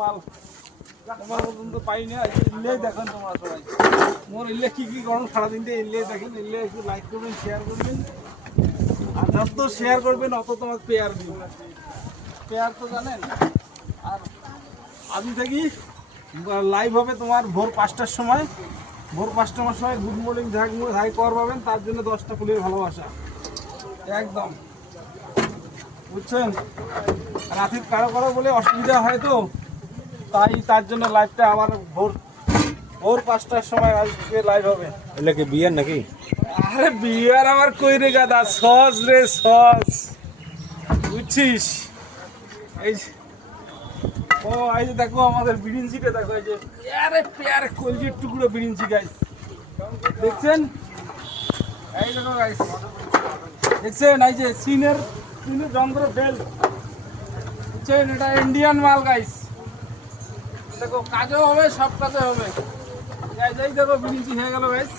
মাল তোমার মতন তো পাই না। এলেই দেখেন তোমরা সবাই মোর এলে কি কি করুন সারাদিনটা এলেই দেখেন। এলে একটু লাইক করবেন, শেয়ার করবেন, আর যত শেয়ার করবেন অত তোমার পেয়ার দিন। পেয়ার তো জানেন। আর আজকে থেকে লাইভ হবে তোমার ভোর 5টার সময়। ভোর 5টার সময় গুড মর্নিং হাই কর পাবেন, তার জন্য 10টা ফুলের ভালোবাসা একদম, বুঝছেন। রাতের কারো কারো বলে অসুবিধা হয় তো, তাই তার জন্য লাইভটা আবার ভোর ভোর 5টার সময় আজকে লাইভ হবে। এলে কি বিয়ের নাকি? আরে বিয়ার আমার কই রে গাদা, সস রে সস, বুঝছিস। এই ও এই যে দেখো আমাদের বিরিঞ্চিটা দেখো, এই যে পেয়ারে পেয়ারে কলজির টুকরো বিরিঞ্চি গাইস, দেখছেন? এই দেখো গাইস, দেখছেন? এই যে চীনের যন্ত্র বেল, বুঝছেন? এটা ইন্ডিয়ান মাল গাইস। দেখো কাজও হবে, সব কাজে হবে। এই দেখো বিরিঞ্চি হয়ে গেল গাইস।